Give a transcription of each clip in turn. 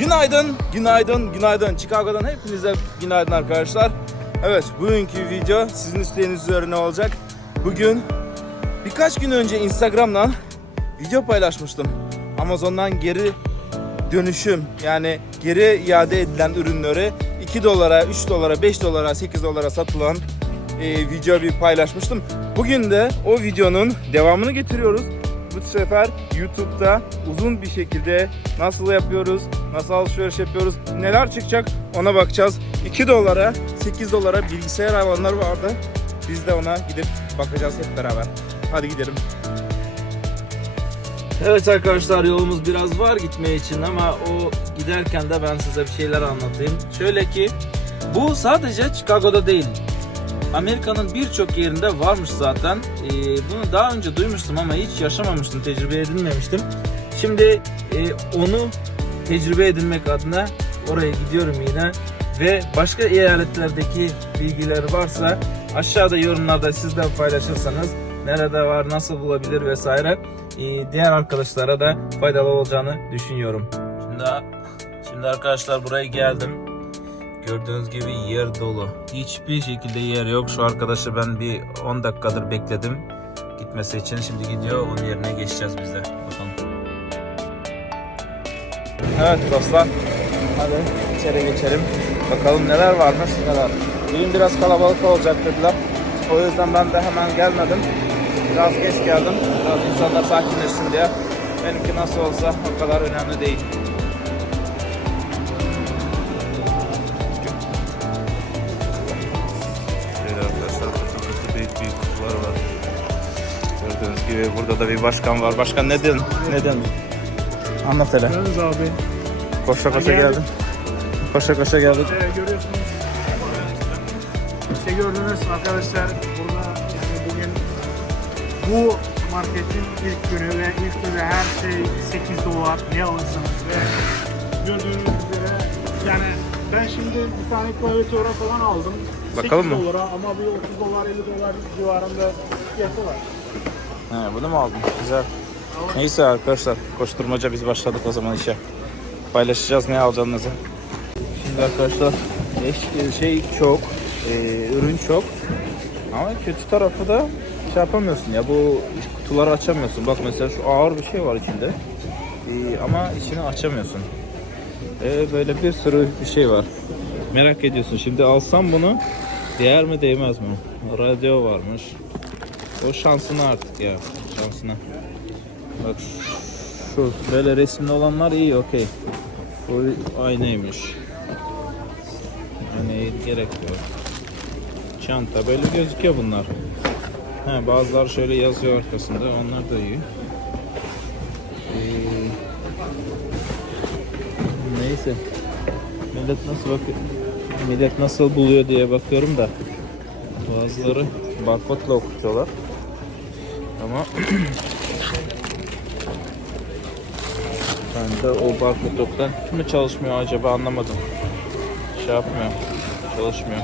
Günaydın, günaydın, günaydın. Chicago'dan hepinize günaydın arkadaşlar. Evet, bugünkü video sizin isteğiniz üzerine olacak. Bugün birkaç gün önce Instagram'dan video paylaşmıştım. Amazon'dan geri dönüşüm yani geri iade edilen ürünleri 2 dolara, 3 dolara, 5 dolara, 8 dolara satılan e, video bir paylaşmıştım. Bugün de o videonun devamını getiriyoruz. Bu sefer YouTube'da uzun bir şekilde nasıl yapıyoruz, nasıl alışveriş yapıyoruz, neler çıkacak ona bakacağız. 2 dolara, 8 dolara bilgisayar alanlar vardı. Biz de ona gidip bakacağız hep beraber. Hadi gidelim. Evet arkadaşlar yolumuz biraz var gitmeye için ama o giderken de ben size bir şeyler anlatayım. Şöyle ki bu sadece Chicago'da değil. Amerika'nın birçok yerinde varmış zaten. Ee, bunu daha önce duymuştum ama hiç yaşamamıştım, tecrübe edinmemiştim. Şimdi e, onu tecrübe edinmek adına oraya gidiyorum yine ve başka eyaletlerdeki bilgiler varsa aşağıda yorumlarda siz de paylaşırsanız nerede var, nasıl bulabilir vesaire e, diğer arkadaşlara da faydalı olacağını düşünüyorum. Şimdi şimdi arkadaşlar buraya geldim. Gördüğünüz gibi yer dolu. Hiçbir şekilde yer yok. Şu arkadaşı ben bir 10 dakikadır bekledim gitmesi için. Şimdi gidiyor. Onun yerine geçeceğiz biz de. Evet dostlar. Hadi içeri geçelim. Bakalım neler varmış neler. Bugün biraz kalabalık olacak dediler. O yüzden ben de hemen gelmedim. Biraz geç geldim. Biraz insanlar sakinleşsin diye. Benimki nasıl olsa o kadar önemli değil. Şöyle arkadaşlar burada büyük büyük kutular var. Gördüğünüz gibi burada da bir başkan var. Başkan neden? Neden? Anlat hele. Yalnız abi Koşa koşa geldim. geldin. Koşa koşa geldin. e, görüyorsunuz. İşte gördünüz arkadaşlar burada yani bugün bu marketin ilk günü ve ilk günü her şey 8 dolar ne alırsanız ve gördüğünüz üzere yani ben şimdi bir tane klavyatüre falan aldım. Bakalım 8 mı? dolara ama bir 30 dolar 50 dolar civarında fiyatı var. He, bunu mu aldın? Güzel. Neyse arkadaşlar koşturmaca biz başladık o zaman işe. Paylaşacağız ne alacağınızı. Şimdi arkadaşlar şey çok, e, ürün çok. Ama kötü tarafı da şey yapamıyorsun ya bu kutuları açamıyorsun. Bak mesela şu ağır bir şey var içinde. E, ama içini açamıyorsun. E, böyle bir sürü bir şey var. Merak ediyorsun şimdi alsam bunu değer mi değmez mi? Radyo varmış. O şansına artık ya. Şansına. Bak şu böyle resimli olanlar iyi okey. Bu aynaymış. Yani gerek yok. Çanta böyle gözüküyor bunlar. Ha, bazıları şöyle yazıyor arkasında. Onlar da iyi. Ee, neyse. Millet nasıl bakıyor? Millet nasıl buluyor diye bakıyorum da. Bazıları barkodla okutuyorlar. Ama ben de o barkod yoktan mi çalışmıyor acaba anlamadım. Şey yapmıyor. Çalışmıyor.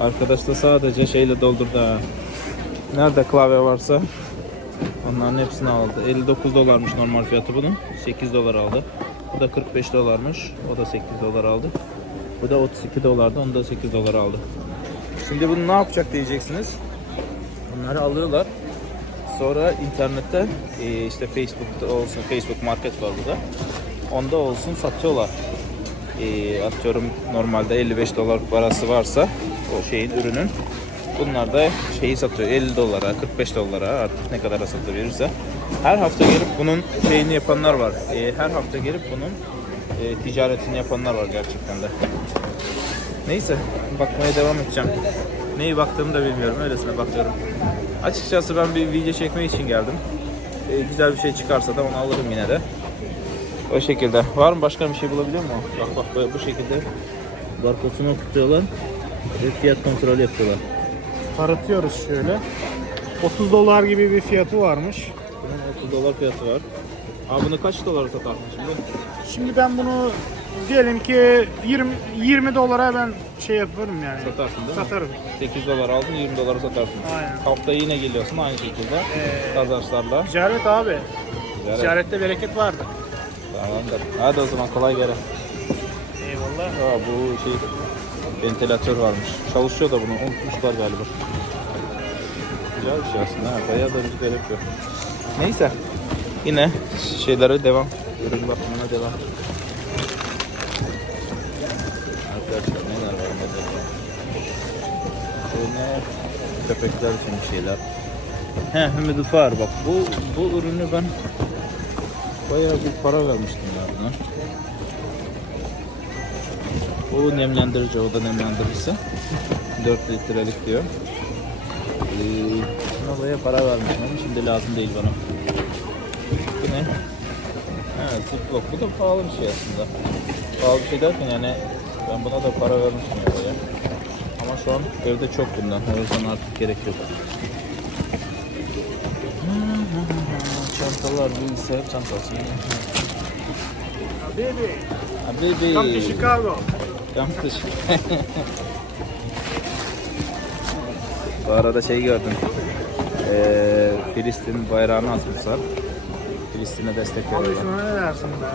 Arkadaş da sadece şeyle doldurdu ha. Nerede klavye varsa onların hepsini aldı. 59 dolarmış normal fiyatı bunun. 8 dolar aldı. Bu da 45 dolarmış. O da 8 dolar aldı. Bu da 32 dolardı. Onu da 8 dolar aldı. Şimdi bunu ne yapacak diyeceksiniz. Bunları alıyorlar. Sonra internette e, işte Facebook'ta olsun Facebook Market var burada. Onda olsun satıyorlar. E, atıyorum normalde 55 dolar parası varsa o şeyin ürünün bunlar da şeyi satıyor 50 dolara 45 dolara artık ne kadar satabilirse. Her hafta gelip bunun şeyini yapanlar var. E, her hafta gelip bunun e, ticaretini yapanlar var gerçekten de. Neyse bakmaya devam edeceğim. Neyi baktığımı da bilmiyorum. Öylesine bakıyorum. Açıkçası ben bir video çekmek için geldim. Ee, güzel bir şey çıkarsa da onu alırım yine de. O şekilde. Var mı başka bir şey bulabiliyor mu? Bak bak böyle bu şekilde barkodunu okutuyorlar ve fiyat kontrolü yapıyorlar. Taratıyoruz şöyle. 30 dolar gibi bir fiyatı varmış. Bunun 30 dolar fiyatı var. Abi bunu kaç dolara satarsın şimdi? Şimdi ben bunu diyelim ki 20 20 dolara ben şey yaparım yani. Satarsın değil mi? Satarım. 8 dolar aldın 20 dolara satarsın. Aynen. Haftaya yine geliyorsun aynı şekilde. Ee, Kazançlarla. Ticaret abi. Güzel. Ticarette bereket vardı. Tamamdır. Hadi o zaman kolay gelsin. Eyvallah. Aa, bu şey ventilatör varmış. Çalışıyor da bunu unutmuşlar galiba. Güzel bir şey aslında. Ha, bayağı da gerek yok. Neyse. Yine şeylere devam. Ürün bakımına devam. Arkadaşlar neler var burada? Yine köpekler için şeyler. He humidifier bak bu bu ürünü ben bayağı bir para vermiştim ya buna. Bu nemlendirici, o da nemlendiricisi. 4 litrelik diyor. Ee, buna bayağı para vermişim ama şimdi lazım değil bana. Bu ne? Ha, Ziploc. Bu da pahalı bir şey aslında. Pahalı bir şey derken yani ben buna da para vermişim ya bayağı. Ama şu an evde çok bundan. O yüzden artık gerek yok. Çantalar, bilgisayar çantası. Baby, Habibi. come to Chicago. Yanlış. Bu arada şey gördüm. Ee, Filistin bayrağını asmışlar. Filistin'e destek Abi veriyorlar. şuna ne dersin be?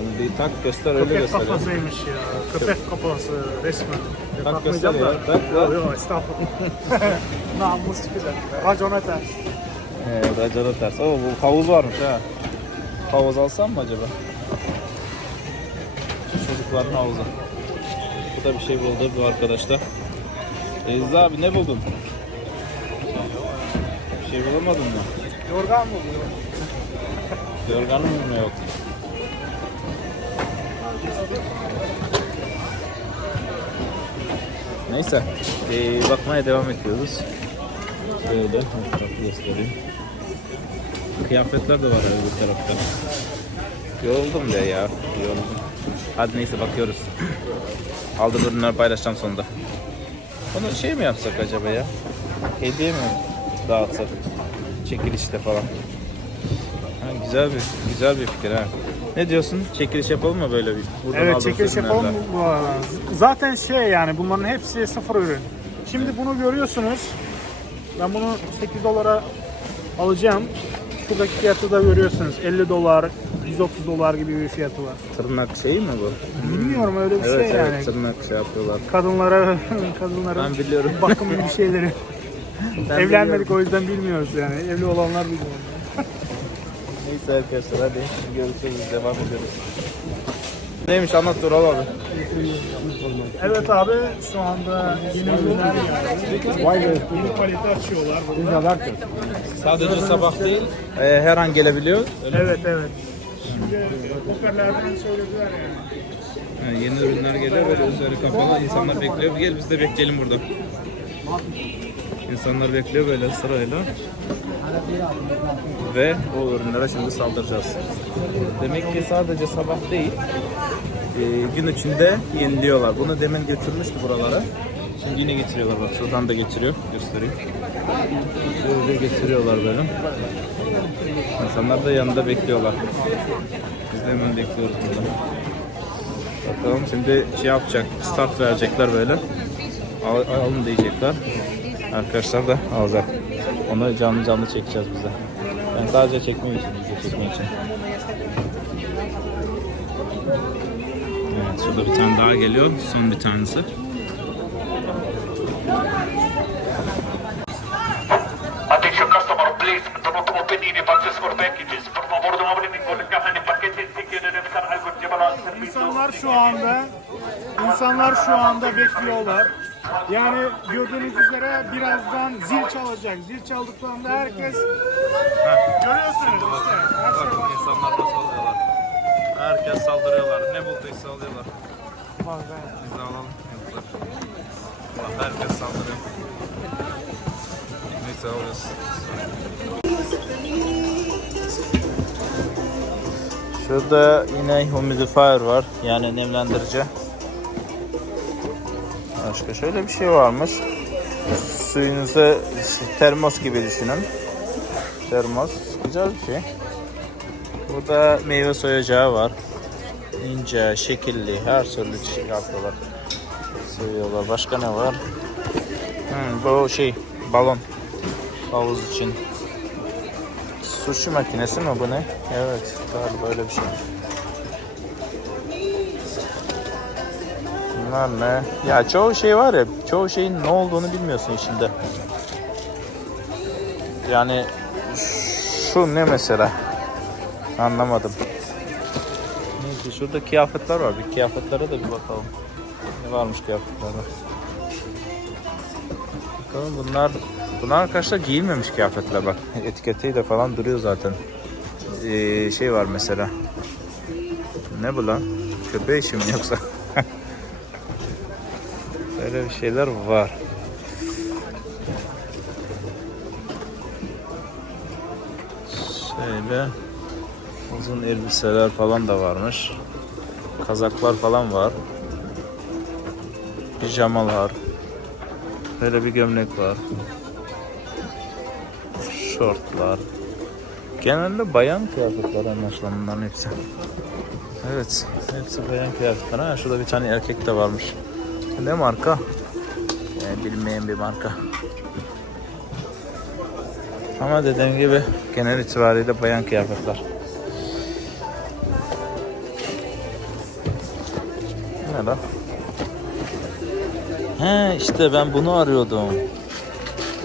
Onu bir tak göster öyle Köpek göster. kafasıymış ya. Köpek kafası resmen. Tak Bakmayacağım göster ya, da. tak lan. Yok yok estağfurullah. Namus çıkacak. Racona ters. Ee, Racada ters. Oo, bu havuz varmış ha. Havuz alsam mı acaba? Çocukların havuzu. Bu da bir şey buldu bu arkadaşlar. Ezdi abi ne buldun? Bir şey bulamadın mı? Yorgan mı bu? Yorganın mı yok? Neyse, ee, bakmaya devam ediyoruz. Şöyle, göstereyim. Kıyafetler de var öbür tarafta. Yoruldum de ya, yoruldum. Hadi neyse bakıyoruz. Aldığım ürünleri paylaşacağım sonunda. Bunu şey mi yapsak acaba ya? Hediye mi dağıtsak? Çekilişte falan. Güzel bir güzel bir fikir ha. Ne diyorsun? Çekiliş yapalım mı böyle bir? Buradan Evet aldığımız çekiliş yapalım ürünlerden. bu Zaten şey yani bunların hepsi sıfır ürün. Şimdi bunu görüyorsunuz. Ben bunu 8 dolara alacağım. Şuradaki fiyatı da görüyorsunuz. 50 dolar, 130 dolar gibi bir fiyatı var. Tırnak şeyi mi bu? Bilmiyorum öyle bir Evet şey evet yani. tırnak şey yapıyorlar. Kadınlara, kadınların Ben biliyorum. bakım gibi şeyleri. Ben Evlenmedik o yüzden bilmiyoruz yani. Evli olanlar biliyor. Neyse arkadaşlar hadi görüşürüz devam ediyoruz. Neymiş anlat dur al abi. Evet abi şu anda yeni ürünler geldi. Vay be. Yeni paleti açıyorlar burada. Sadece sabah değil e, her an gelebiliyor. Öyle mi? Evet evet. Şimdi hoparlörden söylediler yani. Ha, yeni ürünler geliyor böyle üzeri kapalı insanlar bekliyor. Gel biz de bekleyelim burada. İnsanlar bekliyor böyle sırayla. Ve o ürünlere şimdi saldıracağız. Demek ki sadece sabah değil, e, gün içinde yeniliyorlar. Bunu demin götürmüştü buralara. Şimdi yine getiriyorlar bak şuradan da getiriyor. Göstereyim. Böyle getiriyorlar böyle. İnsanlar da yanında bekliyorlar. Biz de hemen bekliyoruz burada. Bakalım şimdi şey yapacak, start verecekler böyle. Al, alın diyecekler. Arkadaşlar da alacak. Onu canlı canlı çekeceğiz biz de. Ben sadece çekmek için, video çekmek için. Evet, şurada bir tane daha geliyor. Son bir tanesi. Attention customer, please. Do not open any boxes or packages. Favor. İnsanlar şu anda insanlar şu anda bekliyorlar. Yani gördüğünüz üzere birazdan zil çalacak. Zil çaldıklarında herkes görüyorsunuz işte. Her şey var. insanlar da saldırıyorlar. Herkes saldırıyorlar. Ne bulduysa alıyorlar. Bak be. Biz de alalım. Yoksa. Bak, Herkes saldırıyor. Neyse alıyoruz. Şurada yine humidifier var. Yani nemlendirici. Başka şöyle bir şey varmış. Suyunuzu termos gibi düşünün. Termos. Güzel bir şey. Burada meyve soyacağı var. İnce, şekilli, her türlü şey yapıyorlar. Seviyorlar. Başka ne var? Hmm, bu şey, balon. Havuz için. Sushi makinesi mi bu ne? Evet galiba öyle bir şey. Bunlar ne? Ya çoğu şey var ya, çoğu şeyin ne olduğunu bilmiyorsun içinde. Yani şu ne mesela? Anlamadım. Neyse şurada kıyafetler var. Bir kıyafetlere de bir bakalım. Ne varmış kıyafetlerde? Bakalım bunlar bunlar arkadaşlar giyilmemiş kıyafetler bak. Etiketiyle falan duruyor zaten. Ee, şey var mesela. Ne bu lan? Köpeği işi mi yoksa? Böyle bir şeyler var. Şöyle uzun elbiseler falan da varmış. Kazaklar falan var. Pijamalar. Böyle bir gömlek var. Şortlar. Genelde bayan kıyafetler anlaşılan bunların hepsi. Evet, hepsi bayan kıyafetler. Ha, şurada bir tane erkek de varmış. Ne marka? Ee, bilmeyen bir marka. Ama dediğim gibi genel itibariyle bayan kıyafetler. Ne lan? He işte ben bunu arıyordum.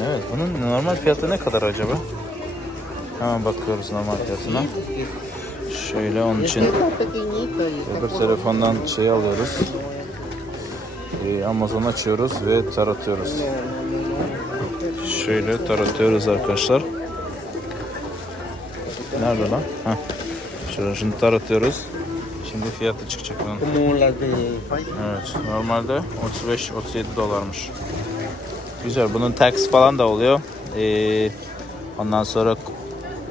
Evet bunun normal fiyatı ne kadar acaba? Hemen bakıyoruz normal fiyatına. Şöyle onun için öbür telefondan şey alıyoruz. Ee, Amazon açıyoruz ve taratıyoruz. Şöyle taratıyoruz arkadaşlar. Nerede lan? Heh. Şöyle şimdi taratıyoruz. Şimdi fiyatı çıkacak de Evet, normalde 35-37 dolarmış. Güzel, bunun tax falan da oluyor. Ee, ondan sonra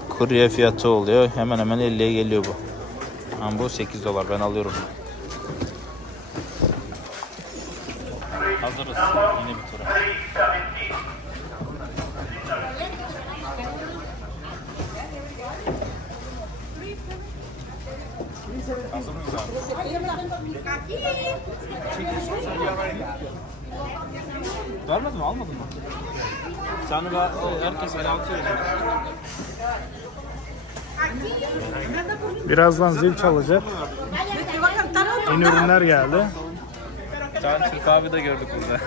kurye fiyatı oluyor. Hemen hemen 50'ye geliyor bu. Ama bu 8 dolar, ben alıyorum. Hazırız yine bir tura. Hazır mıyız abi? Vermedin mi? Almadın mı? Sen ver, herkes el atıyor. Birazdan zil çalacak. Yeni ürünler geldi. Tane Türk abi de gördük burada.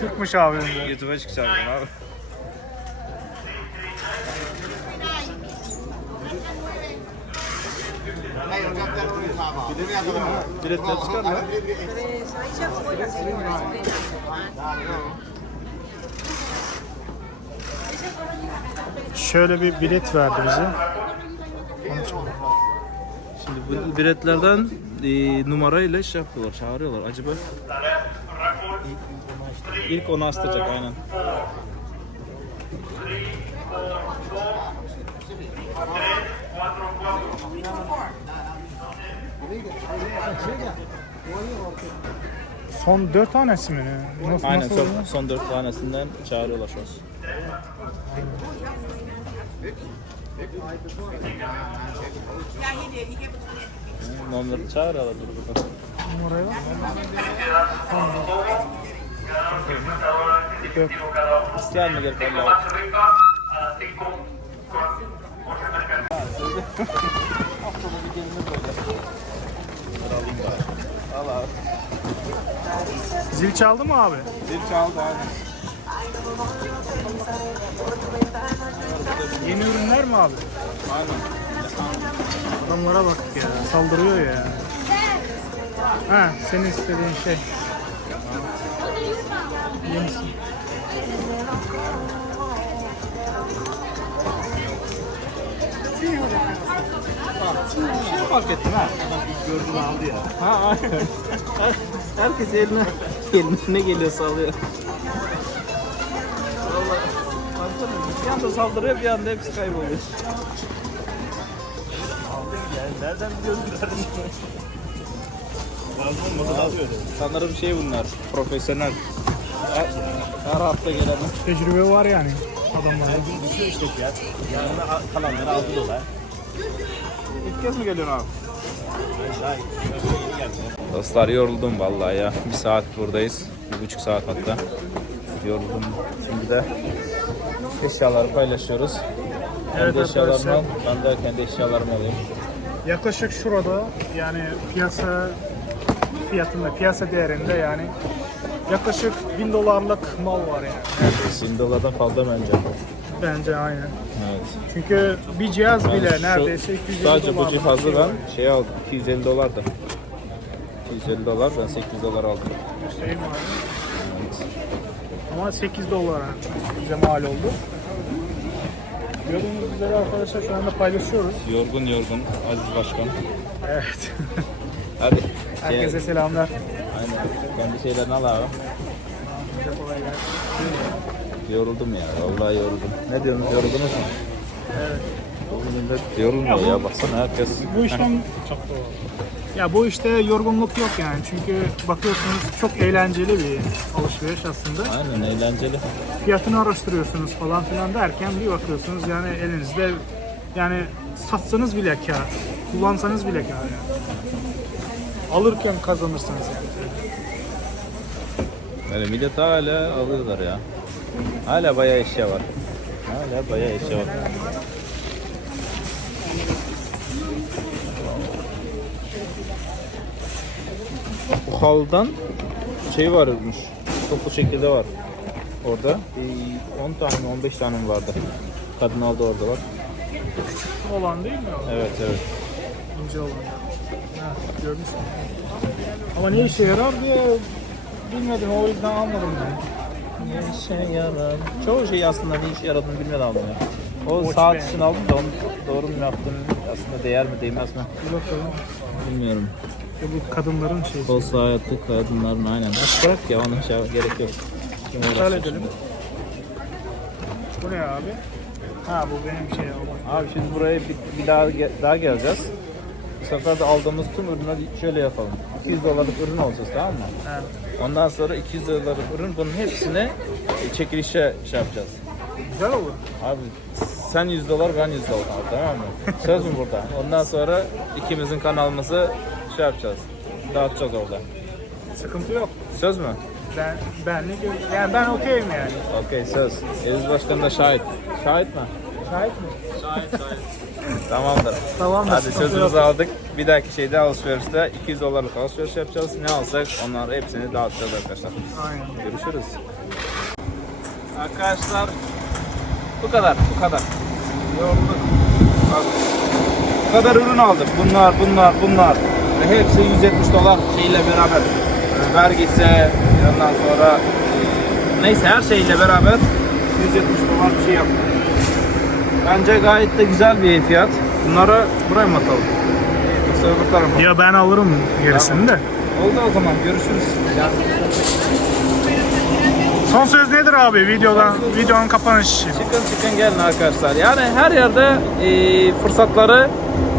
Türkmüş abi. YouTube'a çıkacağım ben abi. Biletler çıkar mı? Şöyle bir bilet verdi bize. Şimdi bu biletlerden e, numarayla şey yapıyorlar, çağırıyorlar. Acaba ilk onu astıracak aynen. Son dört tanesi mi? ne? Nasıl, Aynen nasıl son, son dört tanesinden çağırıyorlar şu an. Hmm, Onları çağırıyorlar dur bakalım. Numarayı. Dört. İsteyen mi gelip Allah? Zil çaldı mı abi? Zil çaldı aynen. Yeni ürünler mi abi? Aynen. Adamlara bak ya. Saldırıyor ya. Ha, senin istediğin şey. Yenisi. Şunu fark ettim ha. Gördün aldı ya. Ha aynen. Herkes eline, eline ne geliyorsa alıyor. Vallahi baksana bir anda saldırıyor bir anda hepsi kayboluyor. Nereden biliyorsun kardeşim? Sanırım şey bunlar, profesyonel. Her, her hafta gelen. Tecrübe var yani adamlarda. Düşüyor işte fiyat. Yanına kalanları aldılar. İlk kez mi geliyorsun abi? Dostlar yoruldum vallahi ya. Bir saat buradayız. Bir buçuk saat hatta. Yoruldum. Şimdi de eşyaları paylaşıyoruz. Evet kendi eşyalarımı. Ben de kendi eşyalarımı alayım. Yaklaşık şurada yani piyasa fiyatında, piyasa değerinde yani yaklaşık 1000 dolarlık mal var yani. 1000 dolardan fazla bence. Bence aynen. Evet. Çünkü bir cihaz Ben bile şu- neredeyse 250 Sadece bu dolarlık cihazı şey ben var. şey aldım. 250 dolardı. 250 dolar ben 8 dolar aldım. Göstereyim abi. Evet. Ama 8 dolara bize mal oldu. Gördüğünüz üzere arkadaşlar şu anda paylaşıyoruz. Yorgun yorgun Aziz Başkan. Evet. Hadi. Herkese Şey, selamlar. aynen. Kendi şeylerini al abi. Yoruldum ya. Vallahi yoruldum. Ne diyorsunuz? Yoruldunuz mu? Evet. Yorulmuyor Ya ya. Baksana herkes. Bu işten çok doğru. Ya bu işte yorgunluk yok yani çünkü bakıyorsunuz çok eğlenceli bir alışveriş aslında. Aynen eğlenceli. Fiyatını araştırıyorsunuz falan filan derken bir bakıyorsunuz yani elinizde yani satsanız bile kar, kullansanız bile kar yani. Alırken kazanırsınız yani. Böyle millet hala alıyorlar ya. Hala bayağı eşya var. Hala bayağı eşya var. Haldan şey varmış. Toplu şekilde var. Orada. Ee, 10 tane mi 15 tane mi vardı? Kadın aldı orada bak. Olan değil mi o? Evet evet. İnce olan. Ha. Ama ne işe yarar diye bilmedim o yüzden almadım ben. Ne işe yarar? Çoğu şey aslında ne işe yaradığını bilmeden aldım ya. O Watch saat için aldım da onu doğru mu yaptım aslında değer mi değmez mi bilmiyorum. Ya bu kadınların şeyi. Kol saati kadınların aynen. Aç bırak ya ona şey gerek yok. Kim İptal edelim. Bu ne abi? Ha bu benim şey oldu. Abi şimdi buraya bir, bir daha ge- daha geleceğiz. Bu sefer de aldığımız tüm ürünleri şöyle yapalım. 200 dolarlık ürün olacağız tamam mı? Evet. Ondan sonra 200 dolarlık ürün bunun hepsini e, çekilişe şey yapacağız. Güzel olur. Abi sen 100 dolar ben 100 dolar al, tamam mı? Söz mü burada? Ondan sonra ikimizin kanalımızı şey yapacağız. Dağıtacağız orada. Sıkıntı yok. Söz mü? Ben benlik yani ben okeyim yani. Okey söz. Yeliz Başkan da şahit. Şahit mi? Şahit mi? Tamamdır. Tamam. Hadi sözümüzü aldık. Bir dahaki şeyde alışverişte 200 dolarlık alışveriş yapacağız. Ne alsak onlar hepsini dağıtacağız arkadaşlar. Aynen. Görüşürüz. Arkadaşlar bu kadar, bu kadar. Yorulduk. Bu kadar ürün aldık. Bunlar, bunlar, bunlar. Ve hepsi 170 dolar şeyle beraber. Vergisi, ondan sonra e, neyse her şeyle beraber 170 dolar bir şey yaptık. Bence gayet de güzel bir fiyat. Bunları buraya mı atalım? Yoksa öbür tarafa mı? Ya ben alırım gerisini de. Oldu o zaman görüşürüz. Son söz nedir abi videodan videonun kapanışı için? Çıkın çıkın gelin arkadaşlar. Yani her yerde e, fırsatları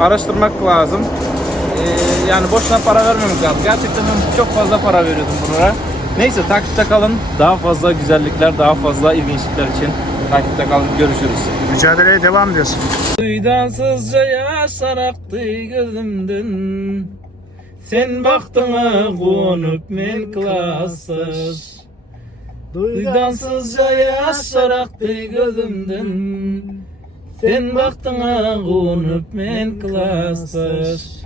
araştırmak lazım. E, yani boşuna para vermemek lazım. Gerçekten ben çok fazla para veriyordum buralara. Neyse takipte kalın. Daha fazla güzellikler, daha fazla ilginçlikler için takipte kalın. Görüşürüz. Mücadeleye devam ediyorsun. Duydasızca yaşlar aktı gözümden Sen baktığına konup men klasır Duydansızca yaşlar aktı gözümden. Sen baktığına konup men klasır